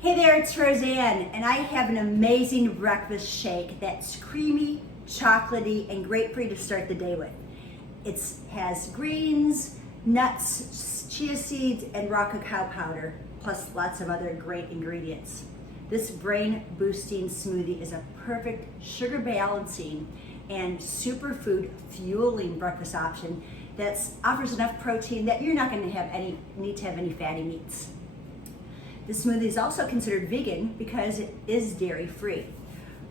Hey there, it's Roseanne, and I have an amazing breakfast shake that's creamy, chocolatey, and great for you to start the day with. It has greens, nuts, chia seeds, and raw cacao powder, plus lots of other great ingredients. This brain-boosting smoothie is a perfect sugar balancing and superfood fueling breakfast option that offers enough protein that you're not going to need to have any fatty meats. This smoothie is also considered vegan because it is dairy-free.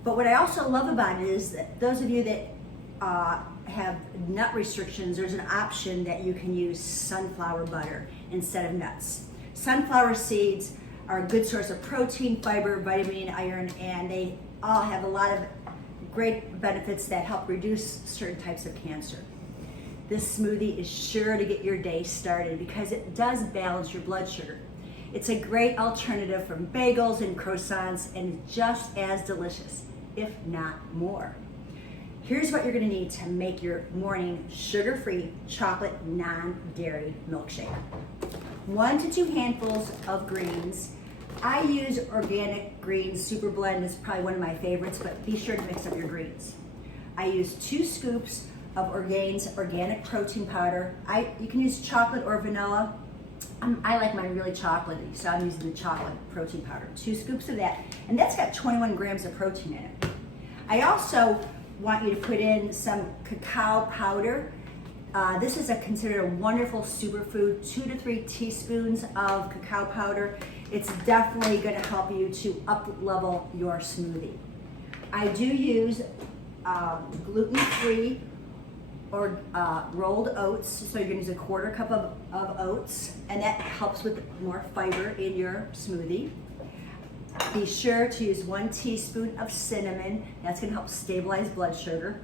But what I also love about it is that those of you that have nut restrictions, there's an option that you can use sunflower butter instead of nuts. Sunflower seeds are a good source of protein, fiber, vitamin, iron, and they all have a lot of great benefits that help reduce certain types of cancer. This smoothie is sure to get your day started because it does balance your blood sugar. It's a great alternative from bagels and croissants and just as delicious, if not more. Here's what you're gonna need to make your morning sugar-free chocolate non-dairy milkshake. 1 to 2 handfuls of greens. I use organic greens. Super Blend is probably one of my favorites, but be sure to mix up your greens. I use 2 scoops of Orgain's organic protein powder. You can use chocolate or vanilla. I like mine really chocolatey, so I'm using the chocolate protein powder. 2 scoops of that, and that's got 21 grams of protein in it. I also want you to put in some cacao powder. This is considered a wonderful superfood, 2 to 3 teaspoons of cacao powder. It's definitely gonna help you to up-level your smoothie. I do use gluten-free or rolled oats, so you're gonna use a 1/4 cup of oats, and that helps with more fiber in your smoothie. Be sure to use 1 teaspoon of cinnamon. That's gonna help stabilize blood sugar.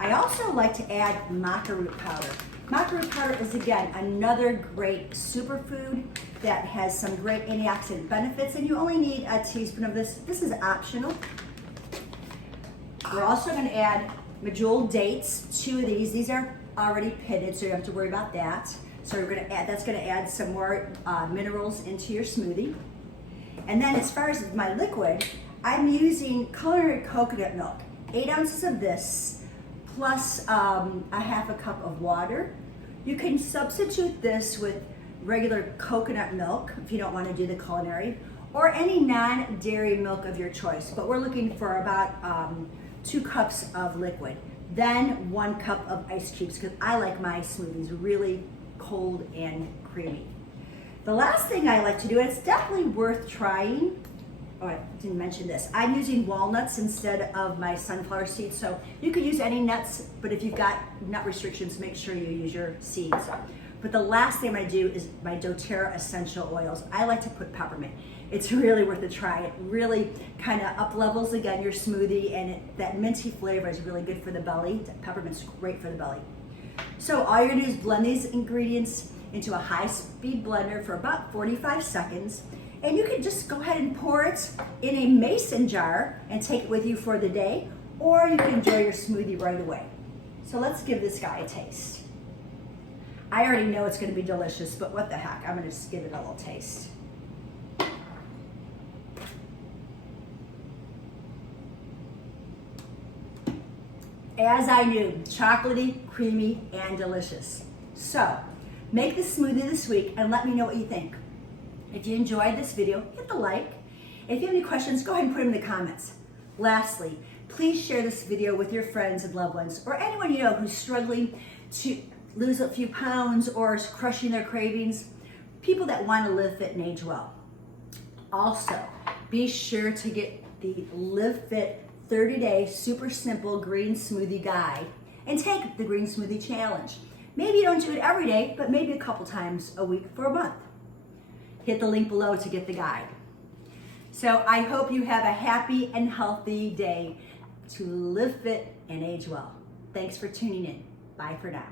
I also like to add macca root powder. Macca root powder is, again, another great superfood that has some great antioxidant benefits, and you only need a teaspoon of this. This is optional. We're also gonna add Medjool dates, 2 of these. These are already pitted, so you don't have to worry about that. So that's gonna add some more minerals into your smoothie. And then as far as my liquid, I'm using culinary coconut milk. 8 ounces of this, plus a 1/2 cup of water. You can substitute this with regular coconut milk if you don't want to do the culinary, or any non-dairy milk of your choice. But we're looking for about 2 cups of liquid, then 1 cup of ice cubes, because I like my smoothies really cold and creamy. The last thing I like to do, and it's definitely worth trying, oh, I didn't mention this, I'm using walnuts instead of my sunflower seeds, so you could use any nuts, but if you've got nut restrictions, make sure you use your seeds. But the last thing I do is my doTERRA essential oils. I like to put peppermint. It's really worth a try. It really kind of up levels again your smoothie, and that minty flavor is really good for the belly. Peppermint's great for the belly. So all you're gonna do is blend these ingredients into a high-speed blender for about 45 seconds. And you can just go ahead and pour it in a mason jar and take it with you for the day, or you can enjoy your smoothie right away. So let's give this guy a taste. I already know it's gonna be delicious, but what the heck, I'm gonna just give it a little taste. As I knew, chocolatey, creamy, and delicious. So, make this smoothie this week and let me know what you think. If you enjoyed this video, hit the like. If you have any questions, go ahead and put them in the comments. Lastly, please share this video with your friends and loved ones, or anyone you know who's struggling to lose a few pounds or is crushing their cravings, people that want to live fit and age well. Also, be sure to get the Live Fit 30-day super simple green smoothie guide and take the green smoothie challenge. Maybe you don't do it every day, but maybe a couple times a week for a month. Hit the link below to get the guide. So I hope you have a happy and healthy day to live fit and age well. Thanks for tuning in. Bye for now.